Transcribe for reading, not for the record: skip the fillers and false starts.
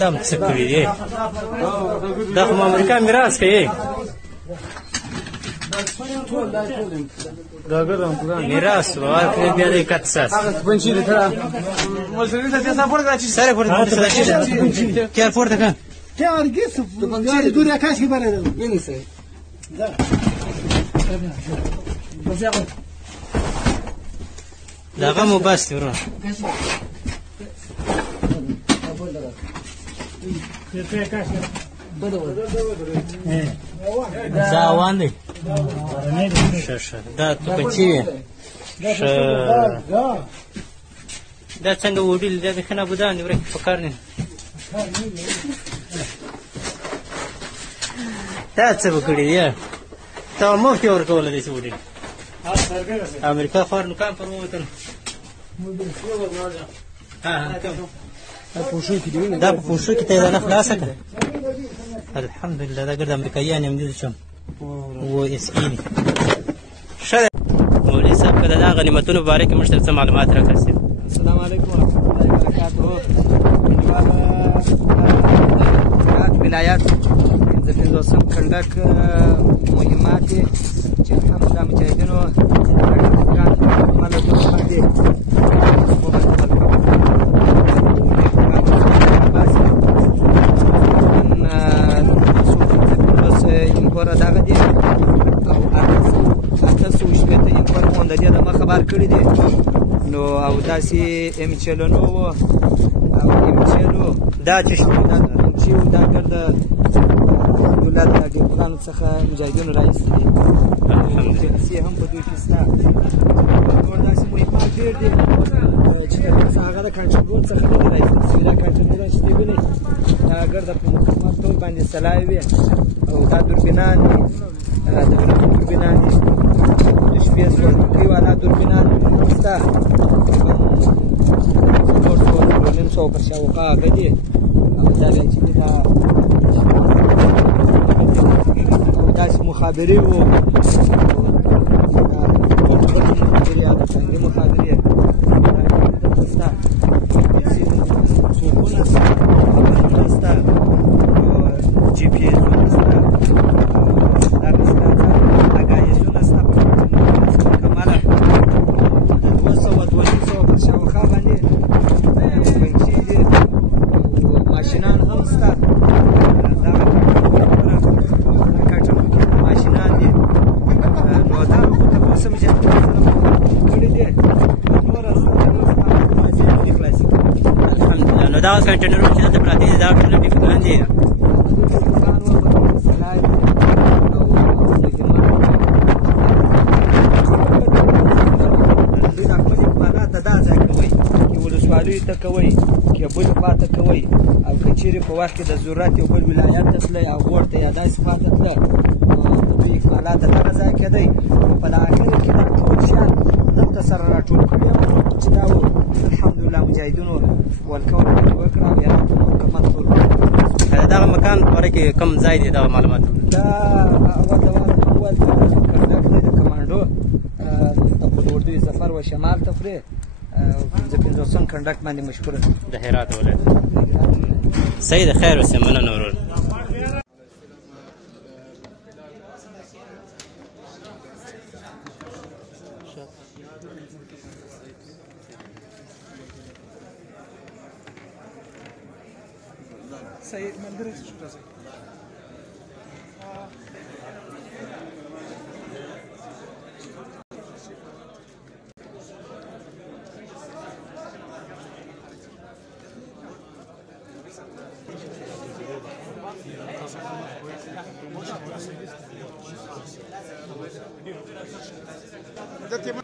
دم څه کړي دي دا خو امریکا میراث کوي میراث ورکړي بیا د کتساس سره پورته کار پورته کړه دغه مو بس دی ورونه دا اوان دی ښه دا توپچي وي دا څنګه وډیل دا بیخي نابودان دي ورکې په کار نه دا څه به کړي دي ته مخکې ورکوله داسې وډیل امریکا خوار نوکان پر ووتل دا په پوښو کې ته یې دانه خلاصه کړه الحمدلله دا ګرد امریکایان یم دي چم و اس ای دي ښه دی مولوي صاحب که د دا غنیمتونو په باره کې موږ ته څه معلومات راکړئ السلام علیکم ورحمة الله وبرکاته ولایت پنځوسم کنډک مهمات دي چې الحمدلله مجاهدینو دغه دي او 880 د دې د مخه بار کړي دي نو او داسې امچلونو او امچلو دا چې دا ګرد دولت د ډیپلانو څخه مجاهدینو راایستي دي جلسې هم په دوی کې شته نور داسې مهمات ډېر دي چې هغه د کنټرول څخه نه دي راایستل شوي دا کنټرول شتې ولې دا ګرد په مکمل ډول باندې سلاوي وي او دا دوربینان دي د غرفو دوربینان دي د شپې سورتکۍ والا دوربینان شته څلور نیم سوه پر شاوخوا هغه دي او دا بیا چې دي دا او داسې مخابرې وو مخابرې هغه څنګه مخابرې شته څوکونه شته جی پی ایسونه شته دغه شته اګایزونه شته کماله د 200 پر شاوخوا باندې بنچې دي ماشینان هم شته دغه کټونکي ماشینان دي نو دا خو تر اوسه مجاهدینو سره کړي دي نوره خلاصي الحمدلله نو دغه کنټینرونه چې دلته پراته دي دا ټول ډیپلان دي ته کوئ که بل خوا ته کوئ او که چیرې په وخت کې د ضرورت یو بل ولایت ته تلئ او غور ته یا داسې خوا ته تله دوی اکمالات د دغه ځای کېدی په د اخر کې دا ټول شیان دلته سره راټول کړي چې دا و الحمدلله مجاهدینو ولکول وکړه او یې مکمل ټول دغه مکان په باره کې کوم ځای دی دغه معلومات دا اول کنډک دی د کمانډو د اردوی ظفر و شمال تفریح پنځوسم کنډک باندې مشهوره د هرات ولایت صحیح ده خیر اوسې مننه ورور صحیح ملګری ده